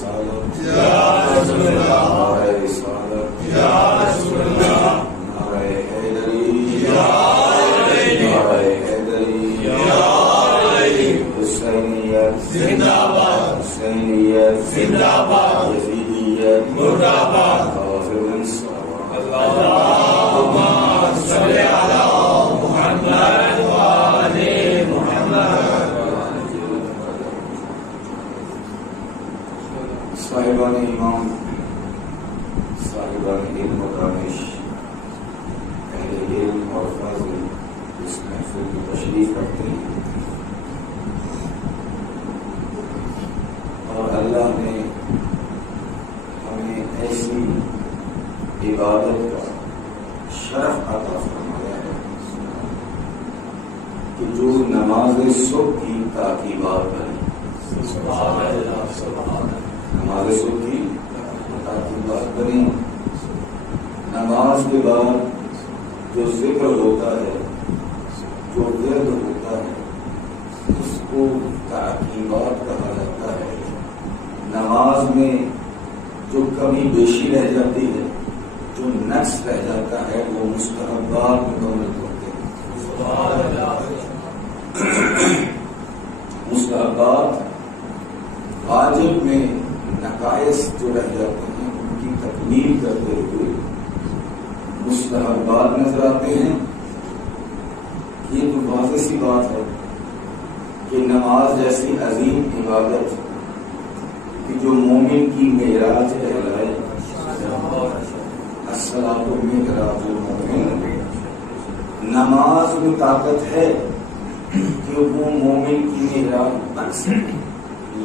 رسالت یا رسول اللہ، نعرہ رسالت یا رسول اللہ، نعرہ حیدری یا نعرہ حیدری یا حسینیت زندہ باد، حسینیت زندہ باد، یزیدیت مرد آباد، اللہم صل علی محمد وآل محمد۔ صاحبان ایمان، صاحبان علم و دانش، اہل علم اور فاضل اس محفل کی تشریف رکھتے ہیں، اور اللہ نے ہمیں ایسی عبادت کا شرف عطا فرمایا ہے کہ جو نماز صبح کی تاکیبات بنی، نماز صبح کی تاکیبات بنی، نماز کے بعد جو ذکر ہوتا ہے، جو ورد ہوتا ہے، اس کو تاکیبات کہا جاتا ہے۔ نماز میں جو کمی بیشی رہ جاتی ہے، جو نقص رہ جاتا ہے، وہ مستحبات مکمل ہوتے ہیں۔ مستحبات واجب میں نقائص جو رہ جاتے ہیں ان کی تکمیل کرتے ہوئے مستحبات نظر آتے ہیں۔ یہ تو واضح سی بات ہے کہ نماز جیسی عظیم عبادت کہ جو مومن کی معراج کہلائے، الصلاۃ معراج المومن، نماز میں طاقت ہے کہ وہ مومن کی معراج بن سکے،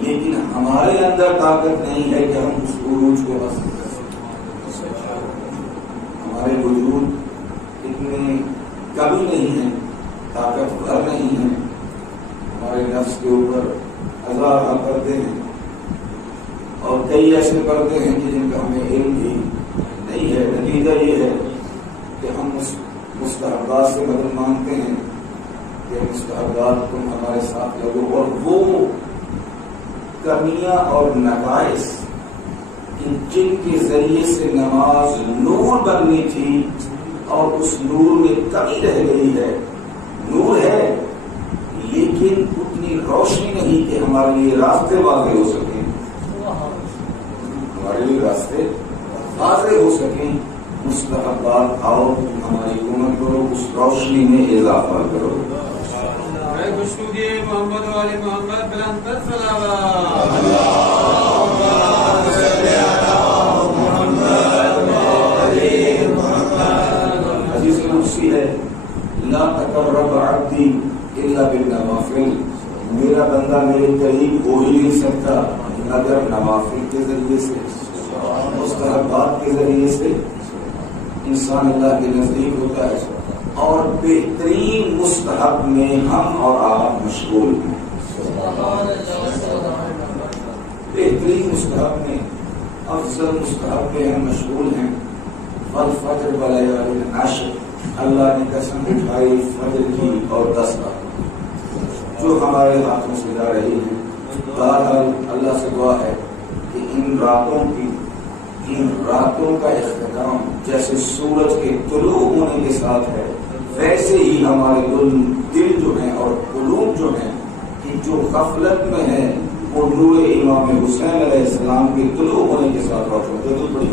لیکن ہمارے اندر طاقت نہیں ہے کہ ہم اس عروج کو حاصل کر سکیں۔ ہمارے وجود اتنے کبھی نہیں ہیں، طاقتور نہیں ہیں، ہمارے نفس کے اوپر ہزار پردے ہیں، اور کئی ایسے پردے ہیں کہ جن کا ہمیں علم بھی نہیں ہے۔ نتیجہ یہ ہے کہ ہم مستحبات سے مدد مانگتے ہیں کہ مستحبات تم ہمارے ساتھ لگو، اور وہ کمیاں اور نقائص جن کے ذریعے سے نماز نور بننی تھی اور اس نور میں کمی رہ گئی ہے، نور ہے لیکن اتنی روشنی نہیں کہ ہمارے لیے راستے واضح ہو سکیں، ہمارے لیے راستے واضح ہو سکیں۔ مستحبات آؤ، ہماری حکومت کرو، اس روشنی میں اضافہ کرو۔ محمد والی محمد بلند حدیث قدسی ہے، لا تقرب عبدی الا بالنوافل، میرا بندہ میرے قریب ہو ہی نہیں سکتا اگر نوافل کے ذریعے سے، مستحبات کے ذریعے سے انسان اللہ کے نزدیک ہوتا ہے۔ اور بہترین مستحب میں ہم اور آپ مشغول ہیں، بہترین مستحب میں، افضل مستحب میں ہم مشغول ہیں۔ والفجر ولیال عشر، اللہ نے قسم اٹھائی فجر کی اور 10 راتوں جو ہمارے ہاتھوں سے جا رہی ہیں۔ بہرحال اللہ سے دعا ہے کہ ان راتوں کا اختتام جیسے سورج کے طلوع ہونے کے ساتھ ہے، ویسے ہی ہمارے دل جو ہیں اور قلوب جو ہیں کہ جو غفلت میں ہے، وہ نور امام حسین علیہ السلام کے طلوع ہونے کے ساتھ روشن ہوتے۔ تو بڑی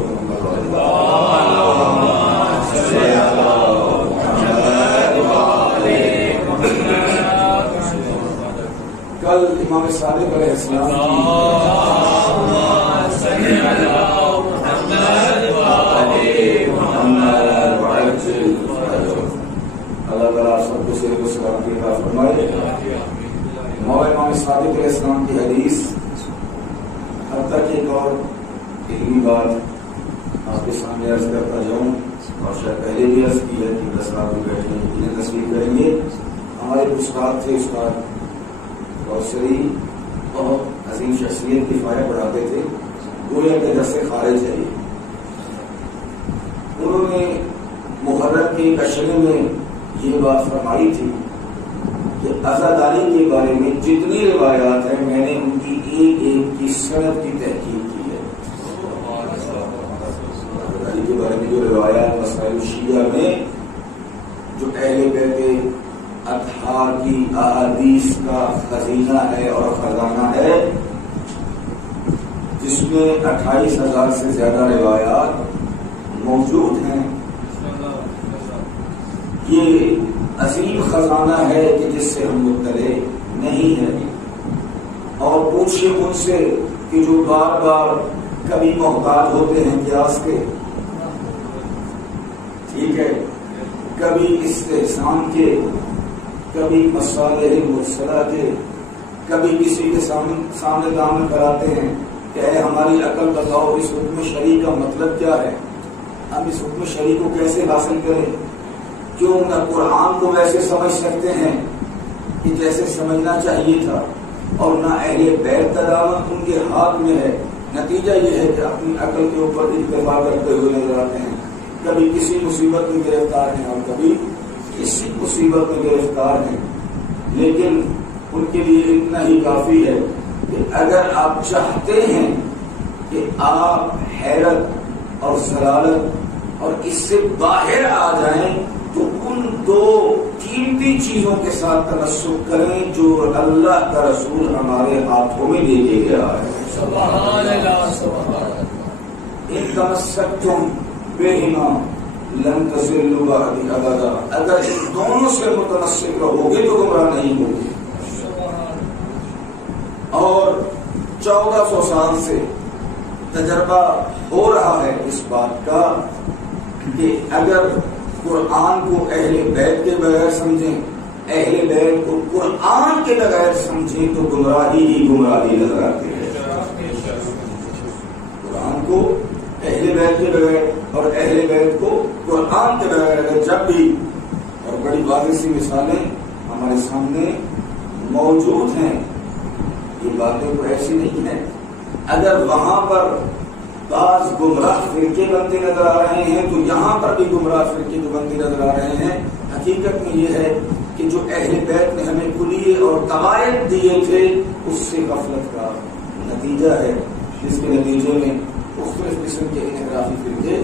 کل امام صادق علیہ السلام اللہ تعالیٰ سب کو صحت و سلامتی عطا فرمائے۔ مولا امام صادق علیہ السلام کی حدیث، اب تک ایک اور علمی بات آپ کے سامنے عرض کرتا جاؤں، اور شاید پہلے بھی عرض کی ہے کہ 10 رات میں بیٹھے انہیں تصویر کریں گے۔ ہمارے استاد تھے، استاد کوثری، بہت عظیم شخصیت کی فائدہ پڑھاتے تھے، گویا کے گھر سے خارج ہے۔ انہوں نے محرم کے اشرے میں یہ بات فرمائی تھی کہ عزاداری کے بارے میں جتنی روایات ہیں میں نے ان کی ایک ایک کی سند کی تحقیق کی جو روایات مسائل شیعہ میں جو اہل بیت اطہار کی احادیث کا خزینہ ہے اور خزانہ ہے، جس میں 28,000 سے زیادہ روایات موجود ہیں، یہ عظیم خزانہ ہے کہ جس سے ہم مطلع نہیں ہیں۔ اور پوچھئے ان سے کہ جو بار بار کبھی محتاج ہوتے ہیں قیاس کے، ٹھیک ہے، کبھی استحسان کے، کبھی مصالح مرسلہ کے، کبھی کسی کے سامنے دامن کراتے ہیں کہ اے ہماری عقل بتاؤ اس حکم شرعی کا مطلب کیا ہے، ہم اس حکم شرعی کو کیسے حاصل کریں؟ کیوں نہ قرآن کو ویسے سمجھ سکتے ہیں کہ جیسے سمجھنا چاہیے تھا، اور نہ اہل بیت کا دامن ان کے ہاتھ میں ہے۔ نتیجہ یہ ہے کہ اپنی عقل کے اوپر اکتفا کرتے ہوئے نظر آتے ہیں، کبھی کسی مصیبت میں گرفتار ہیں اور کبھی کسی مصیبت میں گرفتار ہیں۔ لیکن ان کے لیے اتنا ہی کافی ہے کہ اگر آپ چاہتے ہیں کہ آپ حیرت اور ضلالت اور اس سے باہر آ جائیں تو ان دو قیمتی چیزوں کے ساتھ تمسک کریں جو اللہ کا رسول ہمارے ہاتھوں میں دے کے گیا ہے۔ سبحان اللہ، ان تمسکتم بہما لن تضلوا بعدی ابدا، اگر ان دونوں سے متمسک رہو گے تو گمراہ نہیں ہوگے۔ اور 1400 سال سے تجربہ ہو رہا ہے اس بات کا کہ اگر قرآن کو اہل بیت کے بغیر سمجھیں، اہل بیت کو قرآن کے بغیر سمجھیں تو گمراہی ہی گمراہی نظر آتی ہے۔ قرآن کو اہل بیت کے بغیر اور اہل بیت کو قرآن کے بغیر اگر جب بھی، اور بڑی واضح سی مثالیں ہمارے سامنے موجود ہیں، یہ باتیں تو ایسی نہیں ہیں، اگر وہاں پر بعض گمراہ فرقے بنتے نظر آ رہے ہیں تو یہاں پر بھی گمراہ فرقے جو بنتے نظر آ رہے ہیں۔ حقیقت میں یہ ہے کہ جو اہل بیت نے ہمیں کلیے اور قواعد دیے تھے اس سے غفلت کا نتیجہ ہے، جس کے نتیجے میں مختلف قسم کے انحرافی فرقے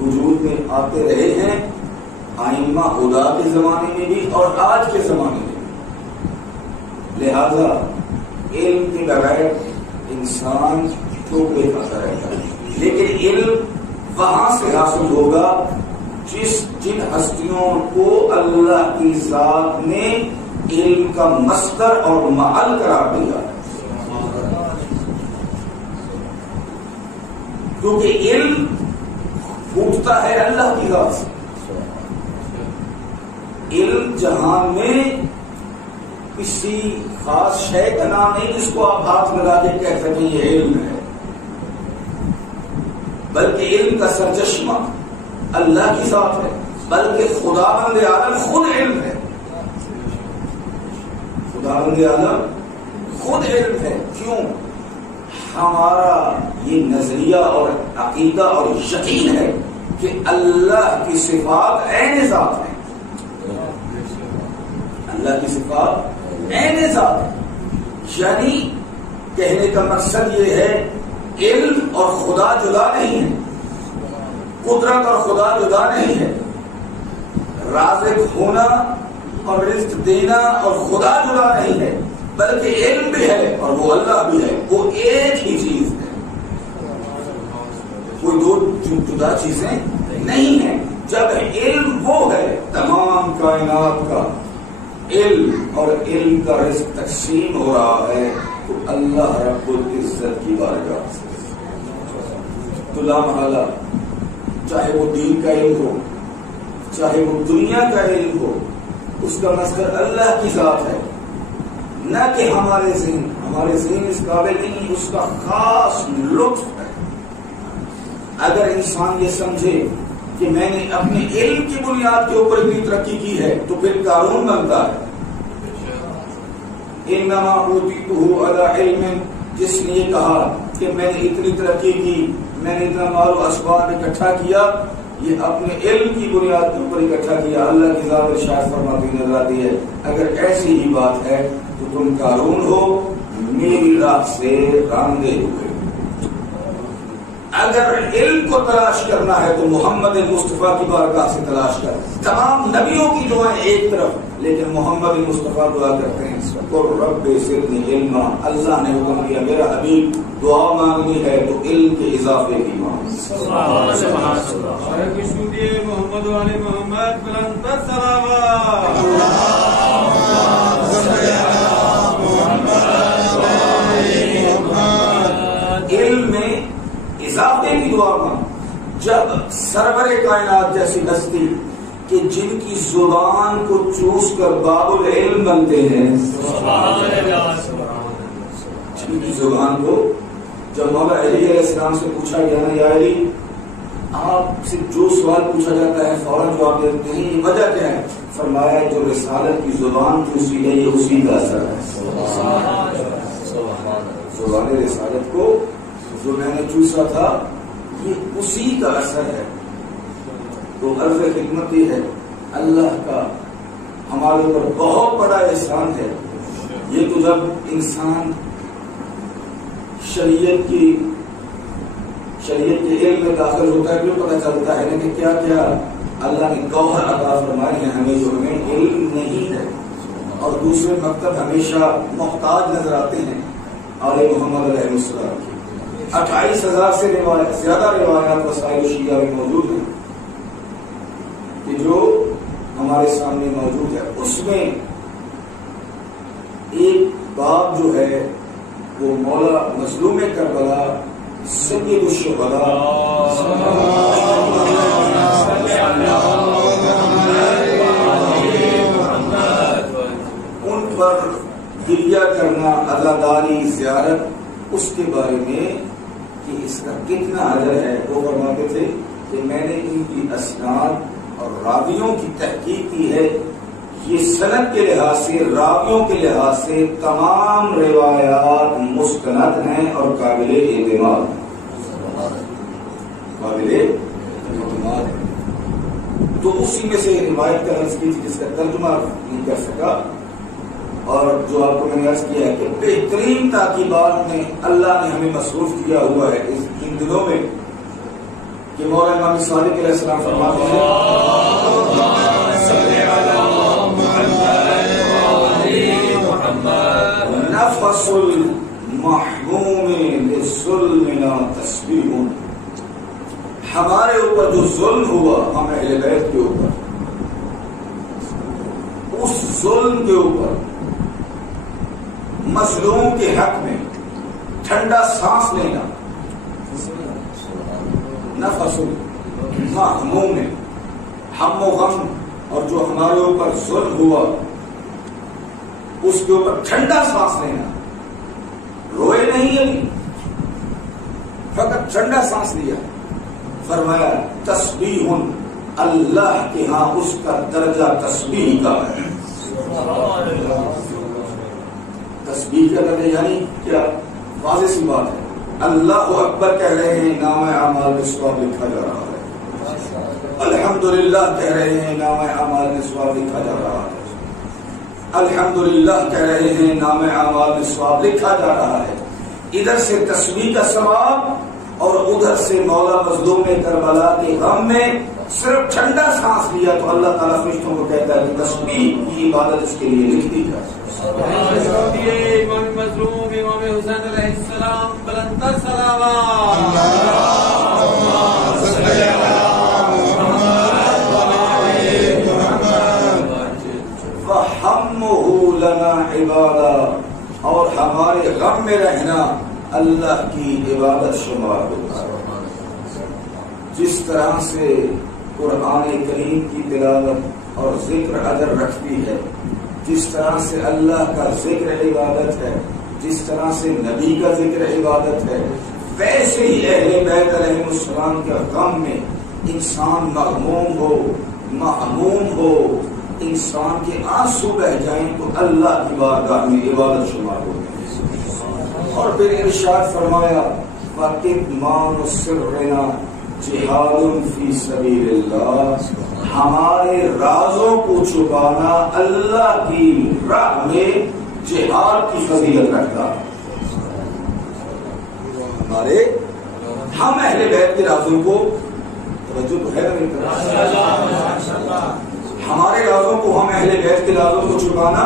وجود میں آتے رہے ہیں، ائمہ خدا کے زمانے میں بھی اور آج کے زمانے میں بھی۔ لہذا علم کے بغیر انسان ٹھوکرے کھاتا رہتا ہے، لیکن علم وہاں سے حاصل ہوگا جن ہستیوں کو اللہ کی ذات نے علم کا مصدر اور معل قرار دیا ہے، کیونکہ علم پھوٹتا ہے اللہ کی ذات سے۔ علم جہان میں کسی خاص شے کا نام نہیں جس کو آپ ہاتھ لگا کے کہہ سکیں یہ علم ہے، بلکہ علم کا سرچشمہ اللہ کی ذات ہے، بلکہ خدا بند عالم خود علم ہے، خدا بند عالم خود علم ہے۔ کیوں؟ ہمارا یہ نظریہ اور عقیدہ اور یقین ہے کہ اللہ کی صفات عین ذات ہے، اللہ کی صفات عین ذات ہے، یعنی کہنے کا مقصد یہ ہے علم اور خدا جدا نہیں ہے، قدرت اور خدا جدا نہیں ہے، رازق ہونا اور رزق دینا اور خدا جدا نہیں ہے، بلکہ علم بھی ہے اور وہ اللہ بھی ہے، وہ ایک ہی چیز ہے، کوئی دو جدا چیزیں نہیں ہیں۔ جب علم وہ ہے تمام کائنات کا علم اور علم کا رزق تقسیم ہو رہا ہے تو اللہ رب العزت کی بارگاہ سے تو لامحالہ چاہے وہ دین کا علم ہو چاہے وہ دنیا کا علم ہو، اس کا مصدر اللہ کی ذات ہے، نہ کہ ہمارے ذہن اس قابل نہیں، اس کا خاص لطف ہے۔ اگر انسان یہ سمجھے کہ میں نے اپنے علم کی بنیاد کے اوپر اتنی ترقی کی ہے تو پھر قارون بنتا ہے۔ انما اوتیتہ علی علم، جس نے یہ کہا کہ میں نے اتنی ترقی کی، میں نے اتنا مال و اسباب اکٹھا کیا، یہ اپنے علم کی بنیاد کے اوپر اکٹھا کیا۔ اللہ کی ذات ارشاد فرماتی نظر آتی ہے اگر ایسی ہی بات ہے تو تم قارون ہو، میری راہ سے راندے ہوئے۔ اگر علم کو تلاش کرنا ہے تو محمد مصطفیٰ کی بارگاہ سے تلاش کر. تمام نبیوں کی دعائیں ایک طرف، لیکن محمد مصطفیٰ دعا کرتے ہیں قل رب زدنی علما. اللہ نے حکم دیا میرا حبیب دعا مانگنی ہے تو علم کے اضافے کی مانگ. محمد علی محمد بلند صلوات. علم میں اضافے کی دعا مانگ. جب سرور کائنات جیسی ہستی کہ جن کی زبان کو چوس کر باب العلم بنتے ہیں، جن کی زبان کو، جب مولا علی علیہ السلام سے پوچھا گیا نا یا علی آپ سے جو سوال پوچھا جاتا ہے فوراً جواب دیتے ہیں، یہ وجہ کیا ہے؟ فرمایا جو رسالت کی زبان چوسی ہے یہ اسی کا اثر ہے. زبان رسالت کو جو میں نے چوسا تھا یہ اسی کا اثر ہے. تو عرض خدمت یہ ہے اللہ کا ہمارے اوپر بہت بڑا احسان ہے. یہ تو جب انسان شریعت کے علم میں داخل ہوتا ہے تو پتہ چلتا ہے کہ کیا کیا اللہ نے گوہر عطا فرمائے ہیں ہمیں جو ہمیں علم نہیں ہے. اور دوسرے مکتب ہمیشہ محتاج نظر آتے ہیں آل محمد علیہ السلام کی. 28,000 سے زیادہ روایات وسائل شیعہ میں موجود ہیں کہ جو ہمارے سامنے موجود ہے. اس میں ایک باب جو ہے وہ مولا مظلوم کربلا سید الشہداء ان پر گریہ کرنا، عزاداری، زیارت، اس کے بارے میں کہ اس کا کتنا اجر ہے. وہ فرماتے تھے کہ میں نے ان کی اسناد اور راویوں کی تحقیق کی ہے. یہ سند کے لحاظ سے، راویوں کے لحاظ سے تمام روایات مستند ہیں اور قابل اعتماد ہیں. قابل اعتماد ہیں. تو اسی میں سے روایت کا عرض کی تھی جس کا ترجمہ نہیں کر سکا. اور جو آپ کو میں نے عرض کیا ہے کہ بہترین تاکیبات میں اللہ نے ہمیں مصروف کیا ہوا ہے ان دنوں میں کہ مولا امام صادق علیہ السلام فرماتے ہیں نفس المحموم للظلم تسبیح. ہمارے اوپر جو ظلم ہوا ہم اہل بیت کے اوپر، اس ظلم کے اوپر مظلوم کے حق میں ٹھنڈا سانس لینا، نفس المحموم، ہم و غم اور جو ہمارے اوپر ظلم ہوا اس کے اوپر ٹھنڈا سانس لینا. روئے نہیں ابھی، فقط ٹھنڈا سانس لیا. فرمایا تسبیح، اللہ کے ہاں اس کا درجہ تسبیح کا ہے. تسبیح کا درجہ یعنی کیا؟ واضح سی بات ہے. اللہ اکبر کہہ رہے ہیں، نام اعمال میں ثواب لکھا جا رہا ہے. الحمدللہ کہہ رہے ہیں، نام اعمال میں ثواب لکھا جا رہا ہے. الحمدللہ کہہ رہے ہیں، نام اعمال میں ثواب لکھا جا رہا ہے. ادھر سے تسبیح کا ثواب اور ادھر سے مولا مظلوم کربلا کے غم میں صرف ٹھنڈا سانس لیا تو اللہ تعالیٰ فرشتوں کو کہتا ہے کہ تسبیح کی عبادت اس کے لیے لکھ دی جائے. امام مظلوم امام حسین علیہ السلام بلندر صلوات. وَحَمُّهُ لَنَا عِبَادًا، اور ہمارے غم میں رہنا اللہ کی عبادت شمار ہوتا ہے. جس طرح سے قرآن کریم کی تلاوت اور ذکر اجر رکھتی ہے، جس طرح سے اللہ کا ذکر عبادت ہے، جس طرح سے نبی کا ذکر عبادت ہے، ویسے ہی اہل بیت علیہ السلام کے غم میں انسان مغموم ہو، محموم ہو، انسان کے آنسو بہ جائیں تو اللہ کی بارگاہ میں عبادت شمار ہوتی ہے. اور پھر ارشاد فرمایا وَكِتْمَانُ سِرِّنَا جہاد فی سبیل اللہ، ہمارے رازوں کو چھپانا اللہ کی راہ میں جہاد کی فضیلت رکھتا ہے. ہم اہل بیت کے رازوں کو توجہ تو ہے ہمارے رازوں کو ہم اہل بیت کے رازوں کو چھپانا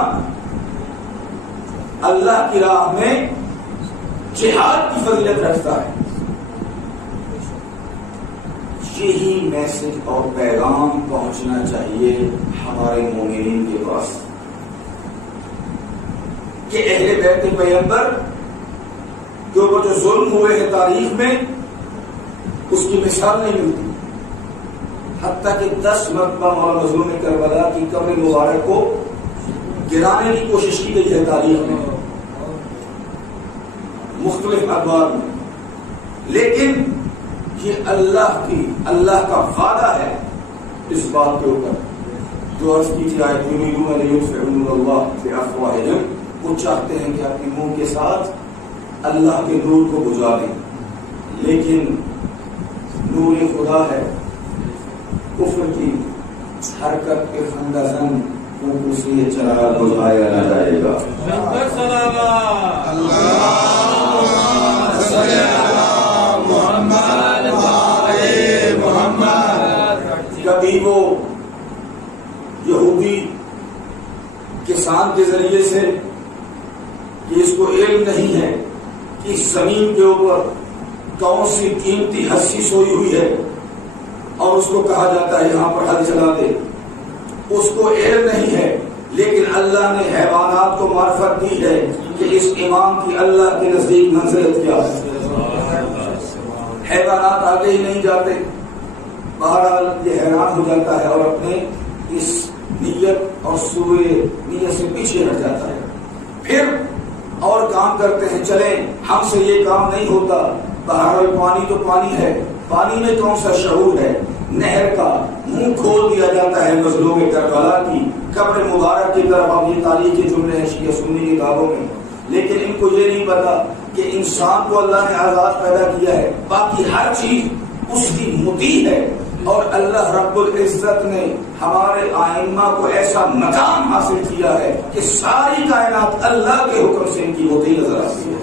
اللہ کی راہ میں جہاد کی فضیلت رکھتا ہے. یہی میسج اور پیغام پہنچنا چاہیے ہمارے مومنین کے پاس کہ اہل بیت کے پیغمبر کے اوپر جو ظلم ہوئے ہیں تاریخ میں اس کی مثال نہیں ملتی. حتیٰ کہ 10 مرتبہ مولانا مظلوم کربلا کی قبر مبارک کو گرانے کی کوشش کی گئی ہے تاریخ میں مختلف ادوار میں. لیکن یہ اللہ کا وعدہ ہے اس بات کے اوپر جو عرض کی تھی آیت یریدون لیطفئوا نور اللہ بافواہہم. وہ چاہتے ہیں کہ اپنے منہ کے ساتھ اللہ کے نور کو بجھا دیں لیکن نور خدا ہے. کفر کی حرکت کے خندزن کو سے چراغ بجھایا نہ جائے گا. کبھی وہ یہودی کسان کے ذریعے سے کہ اس کو علم نہیں ہے کہ اس زمین کے اوپر کون سی قیمتی ہستی سوئی ہوئی ہے اور اس کو کہا جاتا ہے یہاں پر حل چلا دے. اس کو علم نہیں ہے لیکن اللہ نے حیوانات کو معرفت دی ہے کہ اس امام کی اللہ کے نزدیک منزلت کیا ہے. حیوانات آگے ہی نہیں جاتے. بہرحال یہ حیران ہو جاتا ہے اور اپنے اس نیت اور سوئے نیت سے پیچھے ہٹ جاتا ہے. پھر اور کام کرتے ہیں چلیں ہم سے یہ کام نہیں ہوتا. بہرحال پانی تو پانی ہے. پانی میں کون سا شعور ہے. نہر کا منہ کھول دیا جاتا ہے مظلوم کربلا کی قبر مبارک کی طرف. اب یہ تاریخ کے جملے ہیں شیعہ سنی کتابوں میں لیکن ان کو یہ نہیں پتا کہ انسان کو اللہ نے آزاد پیدا کیا ہے. باقی ہر چیز اس کی مطیع ہے اور اللہ رب العزت نے ہمارے ائمہ کو ایسا مقام حاصل کیا ہے کہ ساری کائنات اللہ کے حکم سے ان کی مطیع نظر آتی ہے.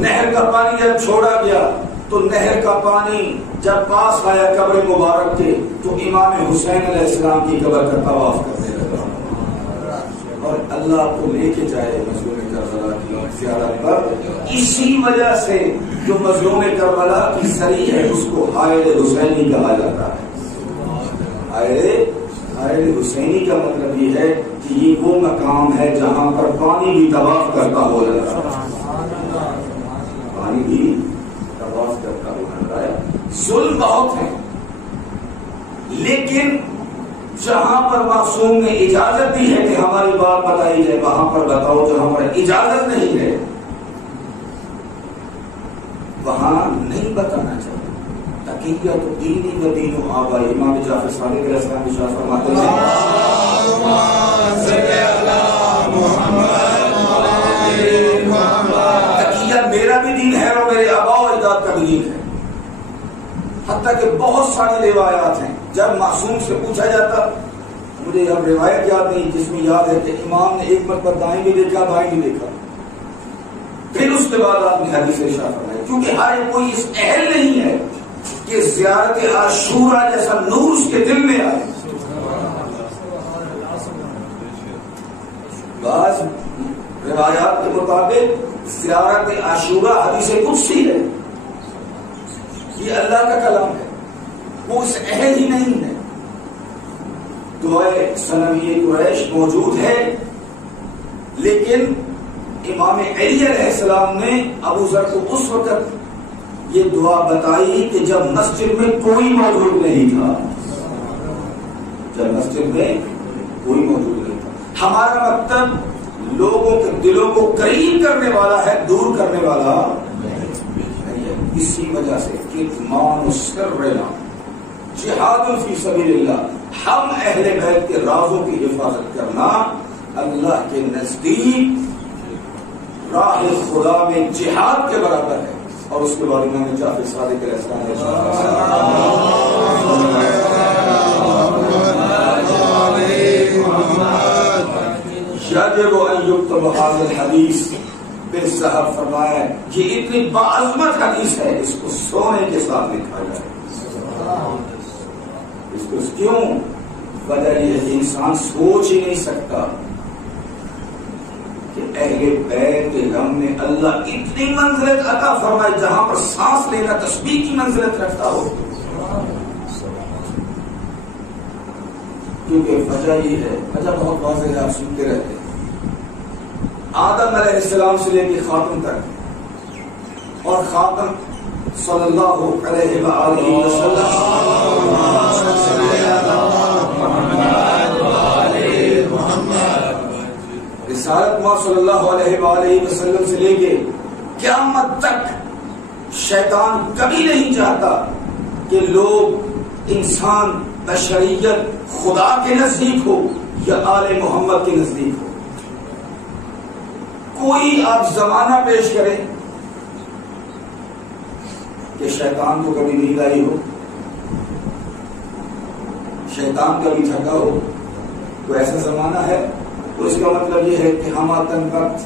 نہر کا پانی جب چھوڑا گیا تو نہر کا پانی جب پاس آیا قبر مبارک کے تو امام حسین علیہ السلام کی قبر کا طواف کرنے لگا اور اللہ کو لے کے جائے مظلوم کربلا کی زیارت پر. اسی وجہ سے جو مظلوم کربلا کی سری ہے اس کو حائل حسینی کہا جاتا ہے. حائل حسینی کا مطلب یہ ہے کہ یہ وہ مقام ہے جہاں پر پانی بھی طواف کرتا ہو جاتا ہے. پانی بھی طواف کرتا ہو جاتا ہے. ظلم بہت ہے لیکن جہاں پر معصوم نے اجازت دی ہے کہ ہماری بات بتائی جائے وہاں پر بتاؤ. جہاں پر اجازت نہیں ہے وہاں نہیں بتانا چاہیے. تقیت دینی و دین و آبائی. امام جعفر صادق علیہ السلام کی شان فرماتے ہیں تقیت میرا بھی دین ہے اور میرے آبا و اجداد کا بھی دین ہے. حتیٰ کہ بہت ساری روایات ہیں جب معصوم سے پوچھا جاتا مجھے اب روایت یاد نہیں جس میں یاد ہے کہ امام نے ایک مرتبہ دائیں بھی دیکھا بائیں بھی دیکھا پھر اس کے بعد آپ نے حدیث ارشاد فرمایا. کیونکہ ہر کوئی اس اہل نہیں ہے کہ زیارت عاشورہ جیسا نور اس کے دل میں آئے. بعض روایات کے مطابق زیارت عاشورہ حدیث قدسی ہے. یہ اللہ کا کلام ہے. وہ اس اہل ہی نہیں ہے. دعائے سنوی قریش موجود ہے لیکن امام علی علیہ السلام نے ابو ذر کو اس وقت یہ دعا بتائی کہ جب مسجد میں کوئی موجود نہیں تھا. جب مسجد میں کوئی موجود نہیں تھا. ہمارا مطلب لوگوں کے دلوں کو قریب کرنے والا ہے دور کرنے والا. اسی وجہ سے کتمان سرنا جہاد فی سبیل اللہ. ہم اہل بیت کے رازوں کی حفاظت کرنا اللہ کے نزدیک راہ خدا میں جہاد کے برابر ہے. اور اس کے بعد امام جعفر صادق علیہ السلام یجب ان یکتب هذا الحدیث بالزہر فرمایا ہے یہ اتنی باعظمت حدیث ہے، اس کو سونے کے ساتھ لکھا جائے۔ اس کو کیوں؟ وجہ یہ ہے کہ انسان سوچ ہی نہیں سکتا کہ اہل بیت کے غم نے اللہ اتنی منزلت عطا فرمائی جہاں پر سانس لینا تسبیح کی منزلت رکھتا ہو۔ کیونکہ وجہ یہ ہے، وجہ بہت واضح ہے، آپ سنتے رہتے ہیں۔ آدم علیہ السلام سے لے کے خاتم تک، اور خاتم صلی اللہ علیہ وآلہ وسلم رسالت ماں صلی اللہ علیہ وآلہ وسلم سے لے کے قیامت تک شیطان کبھی نہیں چاہتا کہ لوگ، انسان، بشریت خدا کے نزدیک ہو یا آل محمد کے نزدیک ہو۔ کوئی آپ زمانہ پیش کریں کہ شیطان کو کبھی نیند آئی ہو، شیطان کبھی تھکا ہو، تو ایسا زمانہ ہے؟ تو اس کا مطلب یہ ہے کہ ہماتن وقت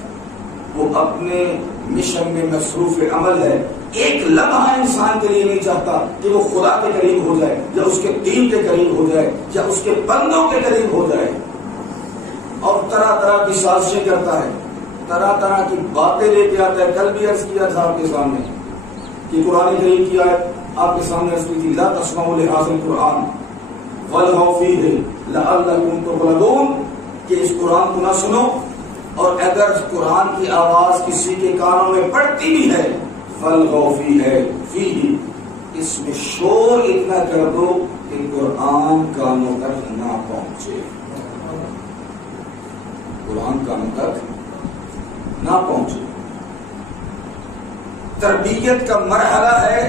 وہ اپنے مشن میں مصروف عمل ہے۔ ایک لمحہ انسان کے لیے نہیں چاہتا کہ وہ خدا کے قریب ہو جائے یا اس کے دین کے قریب ہو جائے یا اس کے بندوں کے قریب ہو جائے، اور طرح طرح کی سازشیں کرتا ہے، طرح طرح کی باتیں لے کے آتا ہے۔ کل بھی عرض کیا تھا آپ کے سامنے کہ قرآن کریم کی آیت آپ کے سامنے عرض کی تھی، لا تسمعوا لهذا القرآن والغوا فیہ لعلکم تغلبون، کہ اس قرآن کو نہ سنو، اور اگر قرآن کی آواز کسی کے کانوں میں پڑتی بھی ہے فالغوا فیہ، اس میں شور اتنا کر دو کہ قرآن کانوں تک نہ پہنچے، قرآن کانوں تک نہ پہنچے۔ تربیت کا مرحلہ ہے،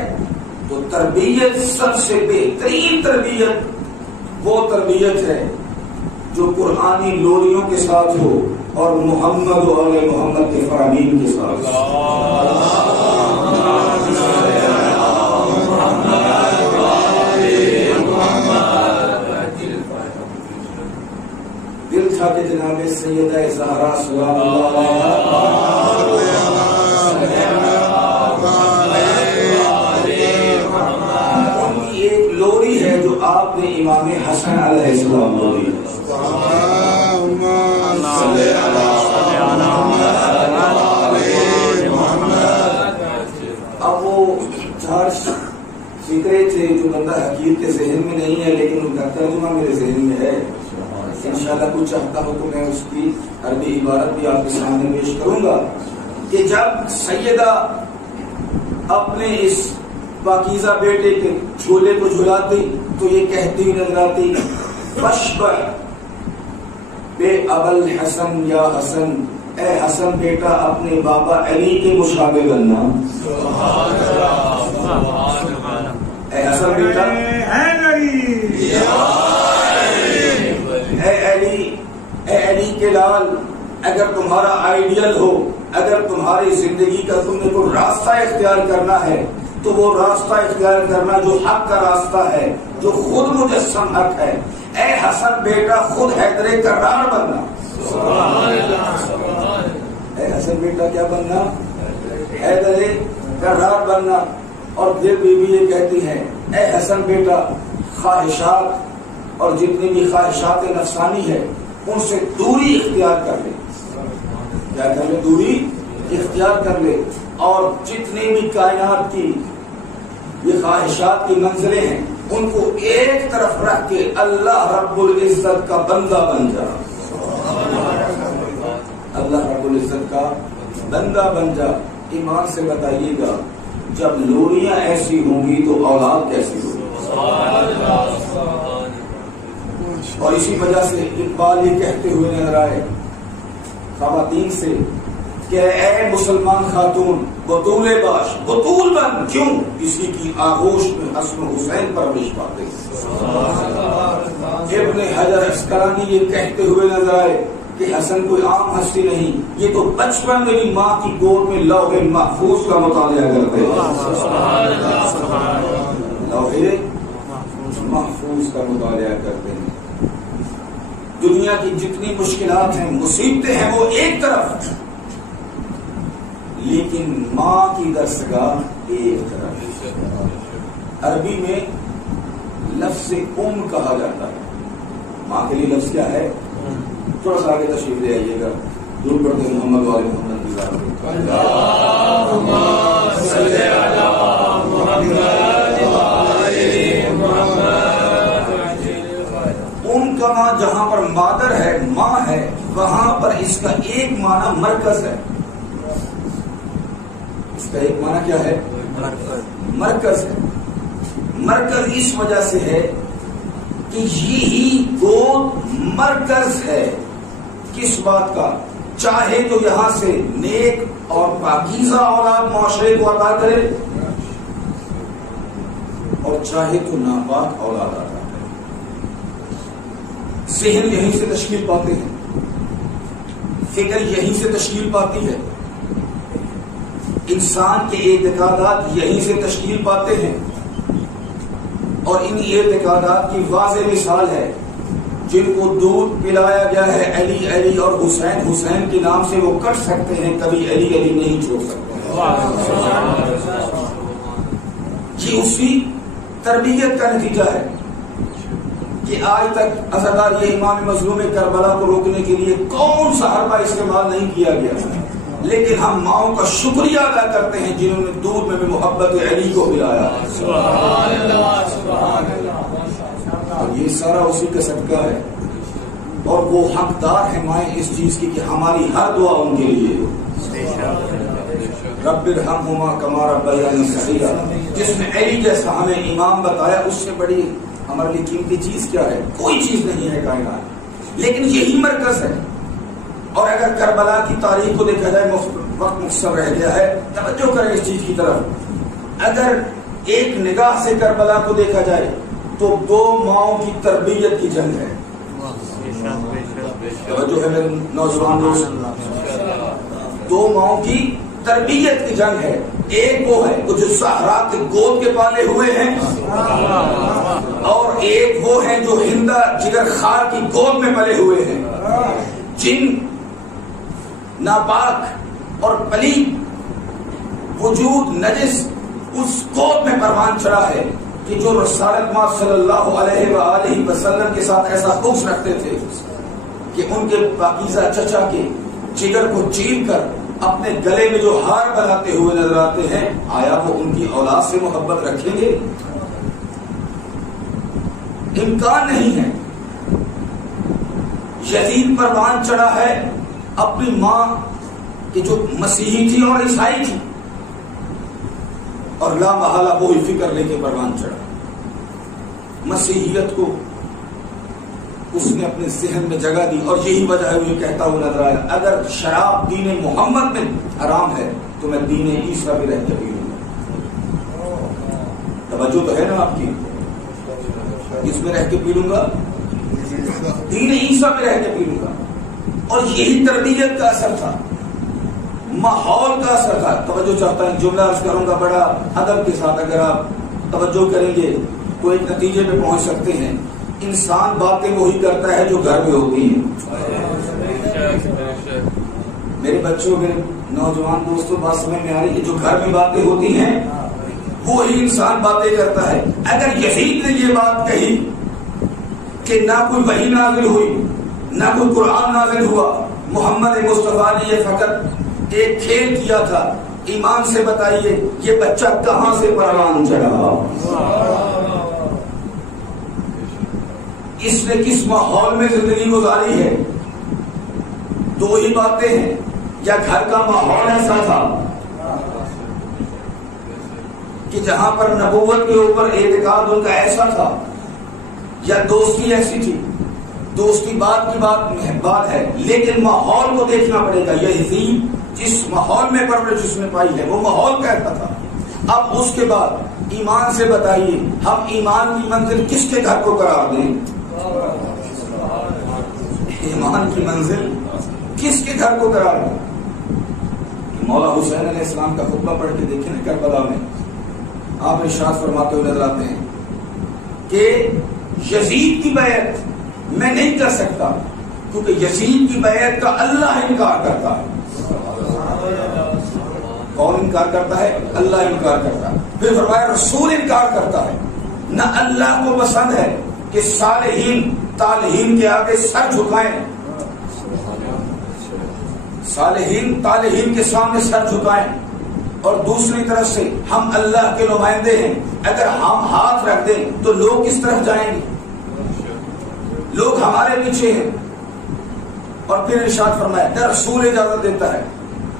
تو تربیت سب سے بہترین تربیت وہ تربیت ہے جو قرآنی لوریوں کے ساتھ ہو اور محمد و آل محمد کے فرامین کے ساتھ۔ دل تھا کہ جناب سیدہ زہرا سلام اللہ ان کی ایک لوری ہے جو آپ نے امام حسن علیہ السلام لوری ہے۔ اب وہ چار فکرے تھے جو بندہ حقیر کے ذہن میں نہیں ہے، لیکن ان کا ترجمہ میرے ذہن میں ہے۔ انشاءاللہ کچھ چاہتا ہو تو میں اس کی عربی عبارت بھی آپ کے سامنے پیش کروں گا کہ جب سیدہ اپنے اس پاکیزہ بیٹے کے جھولے کو جھلاتی تو یہ کہتی ہوئی نظر آتی، فشبہ بے ابل حسن یا حسن، اے حسن بیٹا اپنے بابا علی کے مشابہ بننا۔ اے حسن بیٹا، اے علی کے لال، اگر تمہارا آئیڈیل ہو، اگر تمہاری زندگی کا تم نے کوئی راستہ اختیار کرنا ہے تو وہ راستہ اختیار کرنا جو حق کا راستہ ہے، جو خود مجسم حق ہے۔ اے حسن بیٹا خود حیدر کرار بننا۔ اے حسن بیٹا کیا بننا؟ حیدر کرار بننا۔ اور پھر بیوی یہ کہتی ہے، اے حسن بیٹا خواہشات اور جتنی بھی خواہشات نفسانی ہے ان سے دوری اختیار کر لے۔ کیا کر لے؟ دوری اختیار کر لے، اور جتنی بھی کائنات کی یہ خواہشات کی منزلیں ہیں ان کو ایک طرف رکھ کے اللہ رب العزت کا بندہ بن جا۔ اللہ رب العزت کا بندہ بن جا۔ ایمان سے بتائیے گا جب لوریاں ایسی ہوں گی تو اولاد کیسی ہوگی؟ اور اسی وجہ سے اقبال یہ کہتے ہوئے نظر آئے خواتین سے کہ اے مسلمان خاتون بطول باش، بطول بن، کیوں؟ اسی کی آغوش میں حسن حسین پرورش پاتے۔ ابن حجر عسقلانی یہ کہتے ہوئے نظر آئے کہ حسن کوئی عام ہستی نہیں، یہ تو بچپن میں بھی ماں کی گود میں لوح محفوظ کا مطالعہ کرتے ہیں۔ لوح محفوظ کا مطالعہ کرتے ہیں۔ دنیا کی جتنی مشکلات ہیں، مصیبتیں ہیں، وہ ایک طرف، لیکن ماں کی درسگاہ ایک طرف. عربی میں لفظ کہا جاتا ہے. ماں کے لیے لفظ کیا ہے؟ تھوڑا سا آگے تشریف لے آئیے گا. دور پڑھتے محمد والے محمد کی ذات. کا ماں جہاں پر مادر ہے، ماں ہے، وہاں پر اس کا ایک معنی مرکز ہے. اس کا ایک معنی کیا ہے؟ مرکز ہے. مرکز اس وجہ سے ہے کہ یہی گود مرکز ہے. کس بات کا؟ چاہے تو یہاں سے نیک اور پاکیزہ اولاد معاشرے کو عطا کرے، اور چاہے تو ناپاک اولاد عطا کرے. ذہن یہیں سے تشکیل پاتے ہیں، فکر یہیں سے تشکیل پاتی ہے، انسان کے اعتقادات یہیں سے تشکیل پاتے ہیں. اور ان اعتقادات کی واضح مثال ہے جن کو دودھ پلایا گیا ہے علی علی اور حسین حسین کے نام سے، وہ کٹ سکتے ہیں، کبھی علی علی نہیں چھوڑ سکتے. یہ اسی تربیت کا نتیجہ ہے کہ آج تک ازادار یہ امام مظلوم کربلا کو روکنے کے لیے کون سا حربہ استعمال نہیں کیا گیا، لیکن ہم ماؤں کا شکریہ ادا کرتے ہیں جنہوں نے دودھ میں بھی محبت علی کو پلایا. اور یہ سارا اسی کا صدقہ ہے، اور وہ حقدار ہیں مائیں اس چیز کی کہ ہماری ہر دعا ان کے لیے. رب ارحمہما کما ربیانی صغیرا، جس میں علی جیسا ہمیں امام بتایا، اس سے بڑی ہمارے لیے قیمتی چیز کیا ہے؟ کوئی چیز نہیں ہے کائنات. لیکن یہی مرکز ہے. اور اگر کربلا کی تاریخ کو دیکھا جائے، وقت مختصر رہ گیا ہے، توجہ کریں اس چیز کی طرف. اگر ایک نگاہ سے کربلا کو دیکھا جائے تو دو ماؤں کی تربیت کی جنگ ہے. توجہ ہے میرے نوجوان دوست، دو ماؤں کی تربیت کی جنگ ہے. ایک وہ ہے جو صحرا کے گود کے پالے ہوئے ہیں، اور ایک وہ ہیں جو ہندا جگر خار کی گود میں پلے ہوئے ہیں، جن ناپاک اور پلید وجود نجس اس گود میں پروان چڑھا ہے کہ جو رسالت ماں صلی اللہ علیہ وآلہ وسلم کے ساتھ ایسا خوف رکھتے تھے کہ ان کے پاکیزہ چچا کے جگر کو چیر کر اپنے گلے میں جو ہار بناتے ہوئے نظر آتے ہیں، آیا وہ ان کی اولاد سے محبت رکھیں گے؟ امکان نہیں ہے. یزید پروان چڑھا ہے اپنی ماں کی جو مسیحی تھی اور عیسائی تھی، اور لا محالہ وہی فکر لے کے پروان چڑھا. مسیحیت کو اس نے اپنے ذہن میں جگہ دی، اور یہی وجہ ہے وہ یہ کہتا ہوا نظر آیا، اگر شراب دین محمد میں حرام ہے تو میں دین عیسیٰ میں رہ کے پی لوں گا. توجہ تو ہے نا آپ کی؟ اس میں رہ کے پی لوں گا، دین عیسیٰ میں رہ کے پی لوں گا. اور یہی تربیت کا اثر تھا، ماحول کا اثر تھا. توجہ چاہتا ہوں جملہ عرض کروں گا بڑا ادب کے ساتھ، اگر آپ توجہ کریں گے تو ایک نتیجے پہ پہنچ سکتے ہیں. انسان باتیں وہی کرتا ہے جو گھر میں ہوتی ہیں. میرے بچوں کے نوجوان دوستوں بات سمجھ میں آ رہی ہے؟ جو گھر میں باتیں ہوتی ہیں وہی انسان باتیں کرتا ہے. اگر یزید نے یہ بات کہی کہ نہ کوئی وحی نازل ہوئی، نہ کوئی قرآن نازل ہوا، محمد مصطفیٰ نے یہ فقط ایک کھیل کیا تھا، ایمان سے بتائیے یہ بچہ کہاں سے پروان چڑھا؟ اس نے کس ماحول میں زندگی گزاری ہے؟ دو ہی باتیں ہیں، یا گھر کا ماحول ایسا تھا کہ جہاں پر نبوت کے اوپر اعتقاد ان کا ایسا تھا، یا دوستی ایسی تھی. دوستی بات کی بات ہے، لیکن ماحول کو دیکھنا پڑے گا. یزید جس ماحول میں پرورش اس نے پائی ہے وہ ماحول کیسا تھا. اب اس کے بعد ایمان سے بتائیے ہم ایمان کی منزل کس کے گھر کو قرار دیں؟ ایمان کی منزل کس کے گھر کو قرار دیں؟ مولا حسین علیہ السلام کا خطبہ پڑھ کے دیکھیں کربلا میں، آپ ارشاد فرماتے ہوئے نظر آتے ہیں کہ یزید کی بیعت میں نہیں کر سکتا کیونکہ یزید کی بیعت کا اللہ انکار کرتا ہے. کون انکار کرتا ہے؟ اللہ انکار کرتا ہے. پھر فرمایا رسول انکار کرتا ہے. نہ اللہ کو پسند ہے کہ صالحین طالحین کے آگے سر جھکائیں، صالحین طالحین کے سامنے سر جھکائیں. اور دوسری طرف سے ہم اللہ کے نمائندے ہیں، اگر ہم ہاتھ رکھ دیں تو لوگ کس طرف جائیں گے؟ لوگ ہمارے پیچھے ہیں. اور پھر ارشاد فرمایا رسول اجازت دیتا ہے.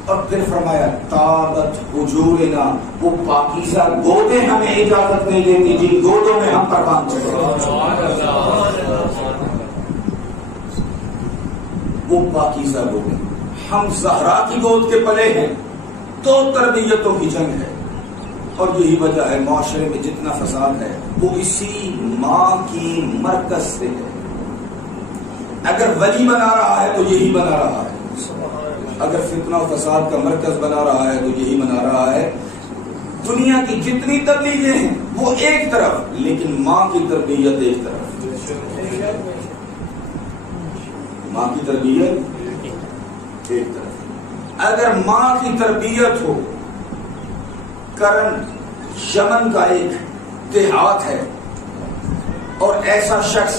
اور پھر فرمایا تابت حجورنا، وہ پاکیزہ گودیں ہمیں اجازت نہیں دیتی جن گودوں میں ہم پروان چڑھے. وہ پاکیزہ گودیں، ہم زہرا کی گود کے پلے ہیں تو تربیتوں کی جنگ ہے. اور یہی وجہ ہے معاشرے میں جتنا فساد ہے وہ اسی ماں کی مرکز سے ہے. اگر ولی بنا رہا ہے تو یہی بنا رہا ہے، اگر فتنہ و فساد کا مرکز بنا رہا ہے تو یہی بنا رہا ہے. دنیا کی جتنی تبلیغیں ہیں وہ ایک طرف، لیکن ماں کی تربیت ایک طرف. ماں کی تربیت ایک طرف. اگر ماں کی تربیت ہو، کرن یمن کا ایک دیہات ہے اور ایسا شخص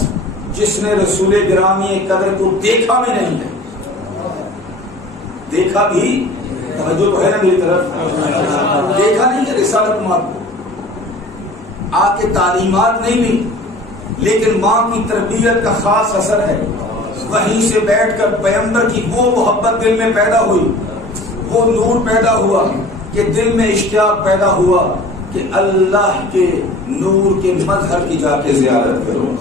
جس نے رسول گرامی قدر کو دیکھا بھی نہیں ہے، دیکھا بھی توجہ تو ہے نا میری طرف، دیکھا نہیں ہے رسالت ماں کو، آ کے تعلیمات نہیں لی، لیکن ماں کی تربیت کا خاص اثر ہے. وہیں سے بیٹھ کر پیغمبر کی وہ محبت دل میں پیدا ہوئی، وہ نور پیدا ہوا کہ دل میں اشتیاق پیدا ہوا کہ اللہ کے نور کے مظہر کی جا کے زیارت کرو.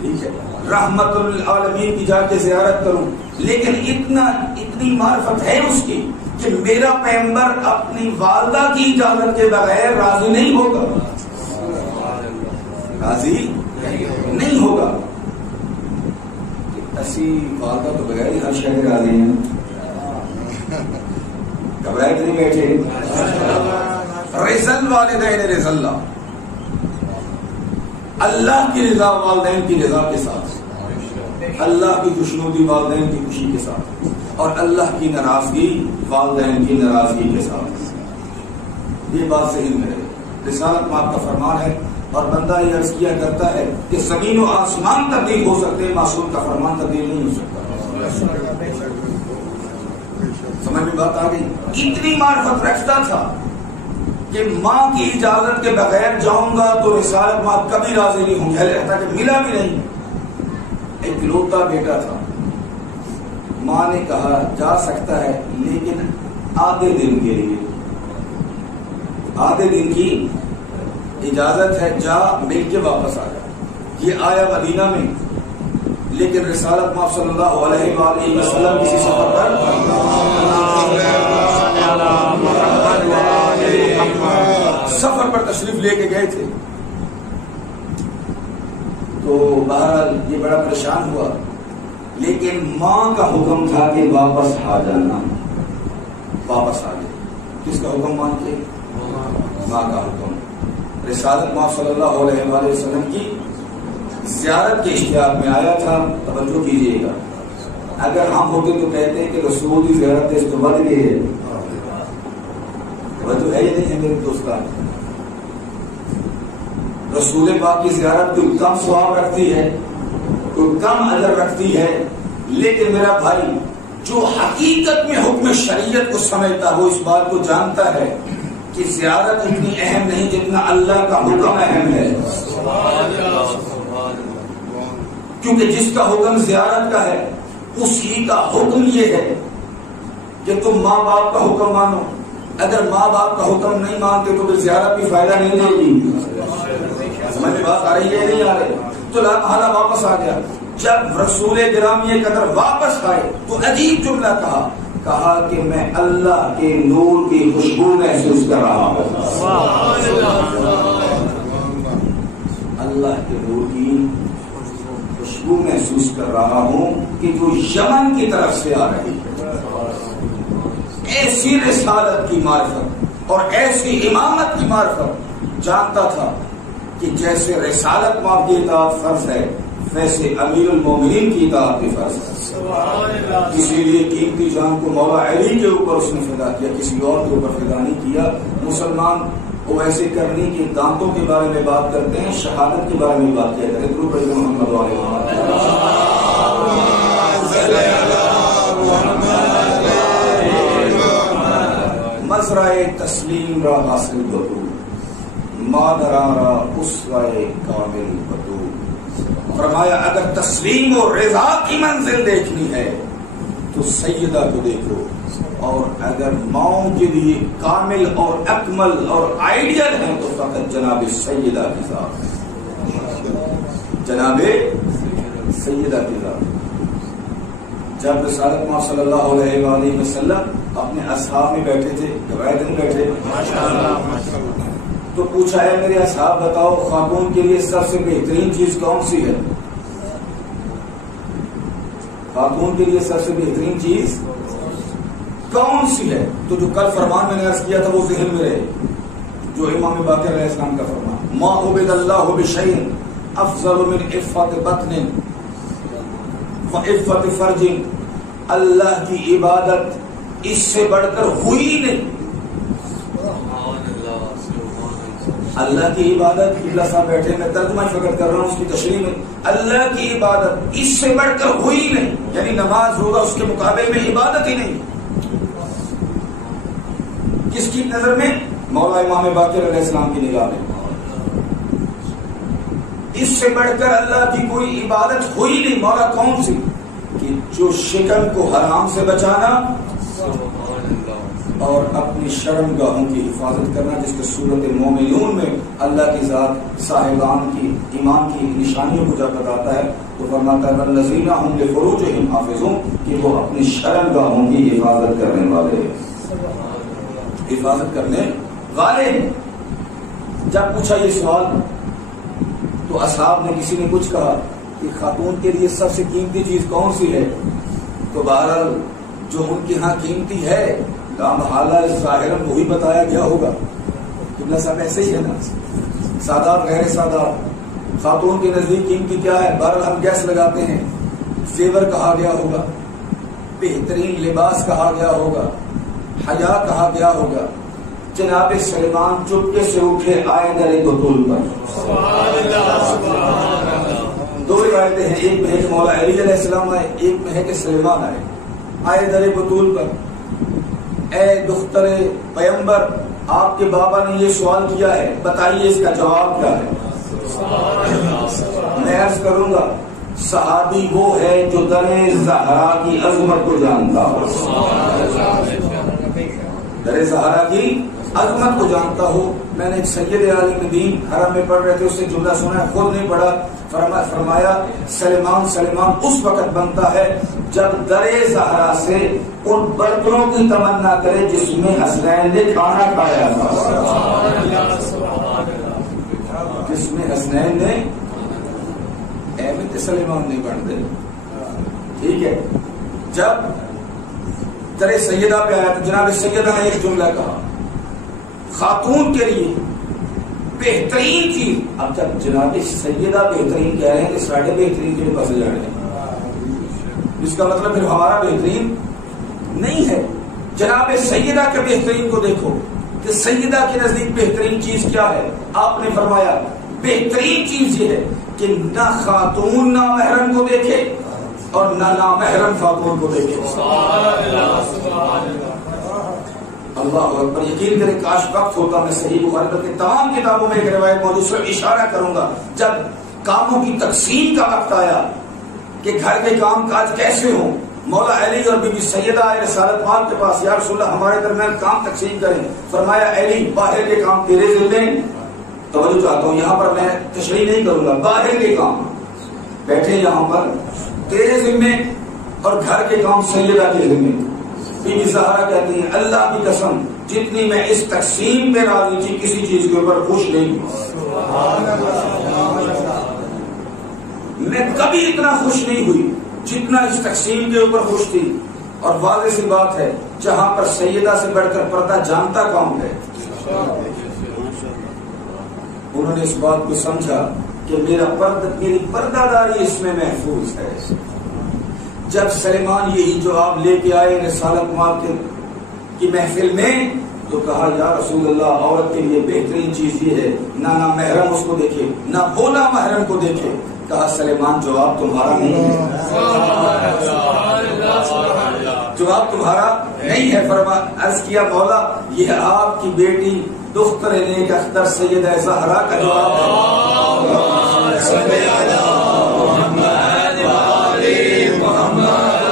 ٹھیک ہے، رحمت للعالمین کی جا کے زیارت کروں. لیکن اتنی معرفت ہے اس کی کہ میرا پیغمبر اپنی والدہ کی اجازت کے بغیر راضی نہیں ہوگا، راضی نہیں ہوگا. ایسی والدہ تو بغیر ہی ہر شہر راضی ہیں. گھبرائے کہ نہیں بیٹھے؟ رضا الوالدین رضا اللہ، اللہ کی رضا والدین کی رضا کے ساتھ، اللہ کی خوشنودی والدین کی خوشی کے ساتھ، اور اللہ کی ناراضگی والدین کی ناراضگی کے ساتھ. یہ بات ذہن میں رہے. رسالت ماں کا فرمان ہے اور بندہ یہ عرض کیا کرتا ہے کہ زمین و آسمان تبدیل ہو سکتے ہیں، معصوم کا فرمان تبدیل نہیں ہو سکتا. سمجھ میں بات آ گئی؟ اتنی معرفت رکھتا تھا کہ ماں کی اجازت کے بغیر جاؤں گا تو رسالت ماں کبھی راضی نہیں ہوں گی. رہتا کہ ملا بھی نہیں. ایک لوتا بیٹا تھا، ماں نے کہا جا سکتا ہے لیکن آدھے دن کے لیے، آدھے دن کی اجازت ہے، جا مل کے واپس آ جا. یہ آیا مدینہ میں، لیکن رسالت ماں صلی اللہ علیہ وآلہ وسلم کسی سفر پر تشریف لے کے گئے تھے. تو بہرحال یہ بڑا پریشان ہوا، لیکن ماں کا حکم تھا کہ واپس آ جانا. واپس آ گئے. کس کا حکم مان کے؟ ماں کا حکم. رسالت ماں صلی اللہ علیہ وآلہ وسلم کی زیارت کے اشتیاق میں آیا تھا. توجہ کیجیے گا، اگر ہم ہوتے تو کہتے ہیں کہ رسول کی زیارت اس تو بڑھ گئی ہے. توجہ ہے یا نہیں ہے میرے دوستان؟ رسول پاک کی زیارت کوئی کم ثواب رکھتی ہے، کوئی کم اجر رکھتی ہے، لیکن میرا بھائی جو حقیقت میں حکم شریعت کو سمجھتا وہ اس بات کو جانتا ہے کہ زیارت اتنی اہم نہیں جتنا اللہ کا حکم اہم ہے. کیونکہ جس کا حکم زیارت کا ہے اسی کا حکم یہ ہے کہ تم ماں باپ کا حکم مانو. اگر ماں باپ کا حکم نہیں مانتے تو پھر زیارت بھی فائدہ نہیں دے گی. سمجھ میں بات آ رہی ہے نہیں آ رہی؟ تو لا محالہ واپس آ گیا. جب رسول گرامی قدر واپس آئے تو عجیب جملہ کہا کہ میں اللہ کے نور کی خوشبو محسوس کر رہا ہوں. اللہ کے نور کی خوشبو محسوس کر رہا ہوں کہ جو یمن کی طرف سے آ رہی ہے. ایسی رسالت کی معرفت اور ایسی امامت کی معرفت جانتا تھا کہ جیسے رسالت ماں کی اطاعت فرض ہے ویسے امیر المومنین کی اطاعت بھی فرض ہے. اسی لیے قیمتی جان کو مولا علی کے اوپر اس نے فدا کیا، کسی اور کے اوپر فدا نہیں کیا. مسلمان وہ ایسے کرنی کہ دانتوں کے بارے میں بات کرتے ہیں، شہادت کے بارے میں بات کیا کرتے ہیں. درود بھائی محمد مزرائے تسلیم را حاصل بدو، مادرا را اسوائے کامل بدو. فرمایا اگر تسلیم و رضا کی منزل دیکھنی ہے تو سیدہ کو دیکھو، اور اگر ماؤں کے لیے کامل اور اکمل اور آئیڈیل ہے تو فقط جناب سیدہ کی ذات، جناب سیدہ کی ذات. جب رسالت ماں صلی اللہ علیہ وآلہ وسلم اپنے اصحاب میں بیٹھے تھے، گواہ دن بیٹھے، تو پوچھا ہے میرے اصحاب بتاؤ خاتون کے لیے سب سے بہترین چیز کون سی ہے؟ خاتون کے لیے سب سے بہترین چیز کون سی ہے؟ تو جو کل فرمان میں نے عرض کیا تھا وہ ذہن میں رہے، جو امام باقر علیہ السلام کا فرمان، ما عبد اللہ بشیء افضل من عفت بطن وعفت فرج. اللہ کی عبادت اس سے بڑھ کر ہوئی نہیں. اللہ کی عبادت، قبلہ صاحب بیٹھے، میں ترجمہ فقط کر رہا ہوں اس کی تشریح میں، اللہ کی عبادت اس سے بڑھ کر ہوئی نہیں، یعنی نماز روزہ اس کے مقابلے میں عبادت ہی نہیں. کس کی نظر میں؟ مولا امام باقر علیہ السلام کی نگاہ میں. اس سے بڑھ کر اللہ کی کوئی عبادت ہوئی نہیں. مولا کون سی؟ کہ جو شکم کو حرام سے بچانا اور اپنی شرم گاہوں کی حفاظت کرنا، جس کے صورت مومنون میں اللہ کی ذات صاحبان کی ایمان کی نشانیوں کو جب بتاتا ہے تو فرماتا ہے والذین هم لفروجهم حافظون، کہ وہ اپنی شرم گاہوں کی حفاظت کرنے والے ہیں، حفاظت کرنے والے ہیں. جب پوچھا یہ سوال تو اصحاب نے کسی نے کچھ کہا کہ خاتون کے لیے سب سے قیمتی چیز کون سی ہے؟ تو بہرحال جو ان کے ہاں قیمتی ہے لامحالہ ظاہراً وہی بتایا گیا ہوگا. قبلہ صاحب ایسے ہی ہے نا، سادات غیر سادات. خاتون کے نزدیک قیمتی کیا ہے؟ بہرحال ہم گیس لگاتے ہیں، زیور کہا گیا ہوگا، بہترین لباس کہا گیا ہوگا، حیا کہا گیا ہوگا. جناب سلیمان چپکے سے اٹھے آئے در بطول پر. دو روایتیں ہیں، ایک میں ہے کہ مولا علی علیہ السلام آئے، ایک میں ہے کہ سلیمان آئے در بطول پر. اے دختر پیغمبر، آپ کے بابا نے یہ سوال کیا ہے، بتائیے اس کا جواب کیا ہے؟ میں عرض کروں گا صحابی وہ ہے جو در زہرا کی عظمت کو جانتا ہو، در زہرا کی عظمت کو جانتا ہو. میں نے ایک سید عالم دین حرم میں پڑھ رہے تھے، اس سے جملہ سنا ہے، خود نہیں پڑھا. فرمایا سلیمان اس وقت بنتا ہے جب در زہرا سے ان برتنوں کی تمنا کرے جس میں حسنین نے کھانا کھایا تھا، جس میں حسنین نے. احمد سلیمان نہیں بنتے. ٹھیک ہے، جب در سیدہ پہ آیا تو جناب سیدہ نے ایک جملہ کہا خاتون کے لیے بہترین چیز. اب جب جناب سیدہ بہترین کہہ رہے ہیں کہ ساڑھے بہترین کے پاس جا رہے ہیں، اس کا مطلب پھر ہمارا بہترین نہیں ہے. جناب سیدہ کے بہترین کو دیکھو کہ سیدہ کے نزدیک بہترین چیز کیا ہے. آپ نے فرمایا بہترین چیز یہ ہے کہ نہ خاتون نامحرم کو دیکھے اور نہ نامحرم خاتون کو دیکھے. اللہ اکبر. یقین کریں کاش وقت ہوتا میں صحیح بخاری کی تمام کتابوں میں ایک روایت موجود ہے، اشارہ کروں گا. جب کاموں کی تقسیم کا وقت آیا کہ گھر کے کام کاج کیسے ہوں، مولا علی اور بی بی سیدہ آئے رسالت مال کے پاس، یا رسول اللہ ہمارے درمیان کام تقسیم کریں. فرمایا علی باہر کے کام تیرے ذمہ. توجہ چاہتا ہوں، یہاں پر میں تشریح نہیں کروں گا، باہر کے کام بیٹھے یہاں پر تیرے ذمہ اور گھر کے کام سیدہ کے ذمہ. بی بی زہرا کہتی ہیں اللہ کی قسم جتنی میں اس تقسیم پہ راضی تھی کسی چیز کے اوپر خوش نہیں ہوئی. میں کبھی اتنا خوش نہیں ہوئی جتنا اس تقسیم کے اوپر خوش تھی. اور واضح سی بات ہے جہاں پر سیدہ سے بڑھ کر پردہ جانتا کون ہے. انہوں نے اس بات کو سمجھا کہ کہ میری پردہ داری اس میں محفوظ ہے. جب سلیمان یہی جواب لے کے آئے رسالت مال کی محفل میں تو کہا یا رسول اللہ عورت کے لیے بہترین چیز یہ ہے نہ محرم اس کو دیکھے نہ وہ نہ محرم کو دیکھے. کہا سلیمان جواب تمہارا نہیں ہے, جواب تمہارا نہیں ہے. عرض کیا مولا یہ آپ کی بیٹی دختر نیک اختر سیدہ زہرا کا جواب ہے.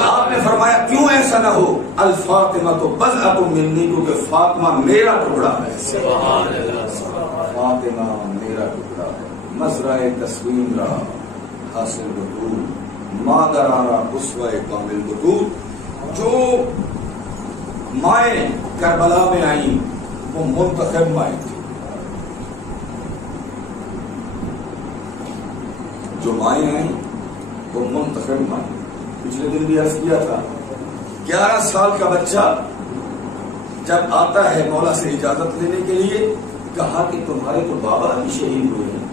آپ نے فرمایا کیوں ایسا نہ ہو, الفاطمہ تو بضعۃ منی, کیونکہ فاطمہ میرا ٹکڑا ہے. فاطمہ میرا ٹکڑا ہے. مزرعہ تسلیم را حاصل بطول مادرارا اسوہ کامل بطول. جو مائیں کربلا میں آئیں وہ منتخب مائیں تھی. جو مائیں آئیں وہ منتخب مائیں. پچھلے دن بھی عرض کیا تھا 11 سال کا بچہ جب آتا ہے مولا سے اجازت لینے کے لیے, کہا کہ تمہارے تو بابا بھی شہید ہوئے ہیں,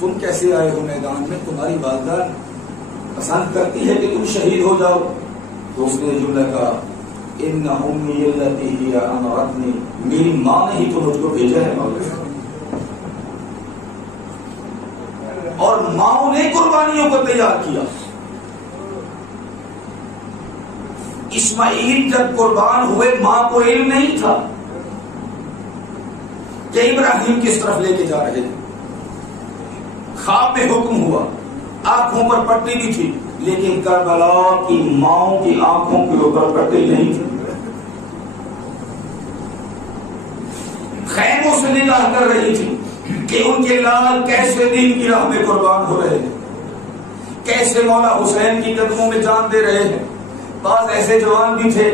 تم کیسے آئے ہو میدان میں, تمہاری والدہ پسند کرتی ہے کہ تم شہید ہو جاؤ. تو اس نے جملہ کہا ان امی التی ہی امرتنی, میری ماں نے ہی تو مجھ کو بھیجا ہے مولا. اور ماں نے قربانیوں کو تیار کیا. اسماعیل جب قربان ہوئے ماں کو علم نہیں تھا کہ ابراہیم کس طرف لے کے جا رہے تھے. خواب میں حکم ہوا, آنکھوں پر پٹی بھی تھی, لیکن کربلا کی ماؤں کی آنکھوں کے اوپر پٹی نہیں تھی. خیموں سے نگاہ کر رہی تھی کہ ان کے لال کیسے دین کی راہ میں قربان ہو رہے ہیں, کیسے مولا حسین کی قدموں میں جان دے رہے ہیں. بعض ایسے جوان بھی تھے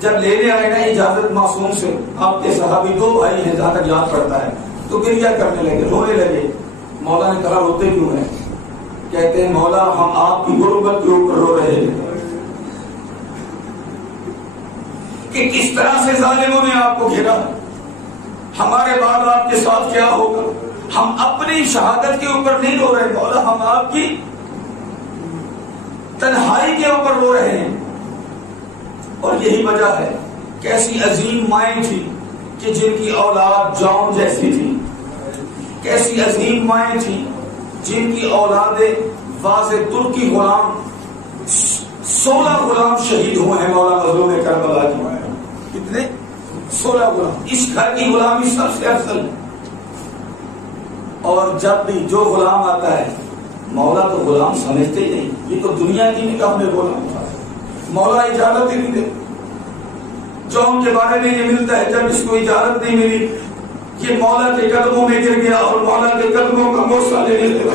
جب لینے آئے نا اجازت معصوم سے, آپ کے صحابی 2 بھائی ہیں جہاں تک یاد پڑتا ہے, تو گریہ کرنے لگے, رونے لگے. مولا نے کہا روتے کیوں ہیں؟ کہتے ہیں مولا ہم آپ کی غربت کے اوپر رو رہے ہیں کہ کس طرح سے ظالموں نے آپ کو گھیرا, ہمارے بعد آپ کے ساتھ کیا ہوگا. ہم اپنی شہادت کے اوپر نہیں رو رہے مولا, ہم آپ کی تنہائی کے اوپر رو رہے ہیں. اور یہی وجہ ہے کیسی عظیم مائیں تھی کہ جن کی اولاد جام جیسی تھی, کیسی عظیم مائیں تھی جن کی اولادیں واضح ترکی غلام 16 غلام شہید ہوئے ہیں مولا مظلوم کربلا کی. کتنے؟ 16 غلام. اس گھر کی غلامی سب سے افضل. اور جب بھی جو غلام آتا ہے مولا تو غلام سمجھتے ہی نہیں, یہ تو دنیا کی نگاہ میں غلام تھا. مولا اجازت ہی نہیں دے. جون کے بارے میں یہ ملتا ہے جب اس کو اجازت نہیں ملی یہ مولا کے قدموں میں گر گیا اور مولا کے قدموں کا موسا لینے لگا.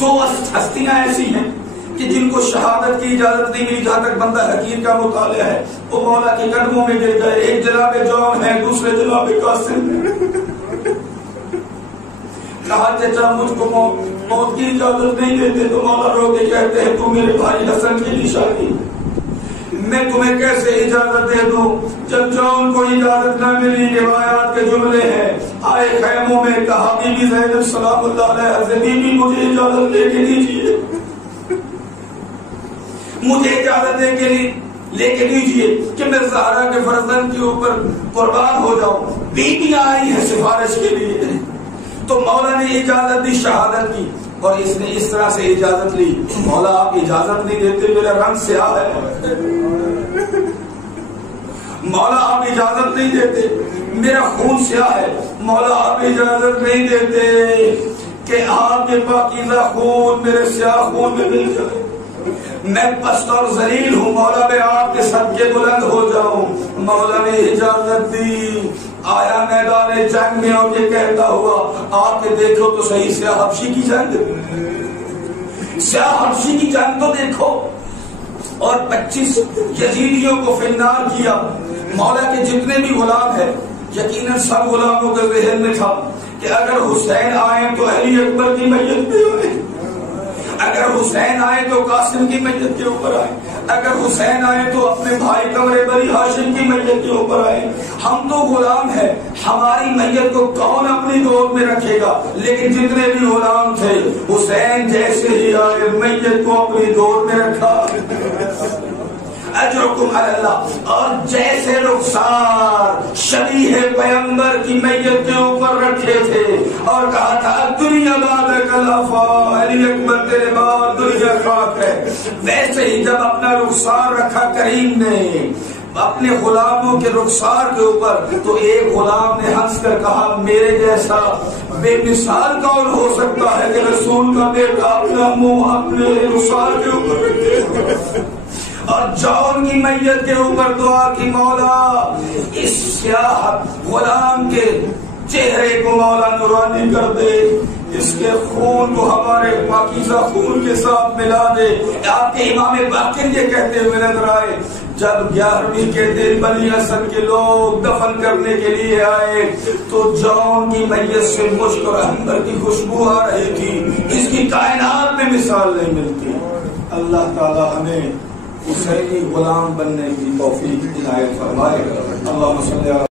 2 ہستیاں ایسی ہیں کہ جن کو شہادت کی اجازت نہیں ملی. جہاں تک بندہ حقیر کا مطالعہ ہے وہ مولا کے قدموں میں گر گئے. ایک جناب جون ہے, دوسرے جناب قاسم ہے. کہا چچا مجھ کو موت کی اجازت نہیں دیتے تو مولا رو کے کہتے ہیں تو میرے بھائی حسن کی نشانی, میں تمہیں کیسے اجازت دے دوں جب جون کو اجازت نہ ملی. روایات کے جملے ہیں, آئے خیموں میں کہا بی بی زینب سلام اللہ علیہ بی بی مجھے اجازت لے کے دیجیے, مجھے اجازت لے کے دیجیے کہ میں زہرا کے فرزند کے اوپر قربان ہو جاؤں. بیٹیاں آئی ہیں سفارش کے لیے, تو مولا نے اجازت دی, شہادت کی, اور اس نے اس طرح سے اجازت لی. مولا آپ اجازت نہیں دیتے, میرا رنگ سیاہ ہے. مولا آپ اجازت نہیں دیتے, میرا خون سیاہ ہے. مولا آپ اجازت نہیں دیتے کہ آپ کے پاکیزہ خون میرے سیاہ خون میں مل جائے. میں پست اور ذلیل ہوں مولا, میں آپ کے صدقے بلند ہو جاؤں. مولا نے اجازت دی. آیا میدان جنگ میں اور یہ کہتا ہوا آپ کے دیکھو تو صحیح سیاہ حبشی کی جنگ, سیاہ حبشی کی جنگ تو دیکھو. اور 25 یزیدیوں کو فنار کیا. مولا کے جتنے بھی غلام ہیں یقیناً سب غلاموں کے ذہن میں تھا کہ اگر حسین آئے تو علی اکبر کی میت پہ آئے, اگر حسین آئے تو قاسم کی میت کے اوپر آئے, اگر حسین آئے تو اپنے بھائی قمر بنی ہاشم کی میت کے اوپر آئے. ہم تو غلام ہیں, ہماری میت کو کون اپنی گود میں رکھے گا؟ لیکن جتنے بھی غلام تھے حسین جیسے ہی آئے میت کو اپنی گود میں رکھا. اجرکم علی اللہ. اور جیسے رخسار شبیہ پیغمبر کی میت کے اوپر رکھے تھے اور کہا تھا دنیا بعد کلفا علی اکبر تیرے بعد دنیا خاک ہے, ویسے ہی جب اپنا رخسار رکھا کریم نے اپنے غلاموں کے رخسار کے اوپر, تو ایک غلام نے ہنس کر کہا میرے جیسا بے مثال کون ہو سکتا ہے کہ رسول کا بیٹا اپنا منہ اپنے رخسار کے اوپر رکھے. اور جون کی میت کے اوپر دعا کی مولا اس سیاہ غلام کے چہرے کو مولا نورانی کر دے, اس کے خون کو ہمارے پاکیزہ خون کے ساتھ ملا دے. آپ کے امام باقر یہ کہتے ہوئے نظر آئے جب 11ویں کے دن بنی اسد کے لوگ دفن کرنے کے لیے آئے تو جون کی میت سے مشک اور عنبر کی خوشبو آ رہی تھی. اس کی کائنات میں مثال نہیں ملتی. اللہ تعالی ہمیں حسینی غلام بننے کی توفیق عنایت فرمائے. اللہم صلی علی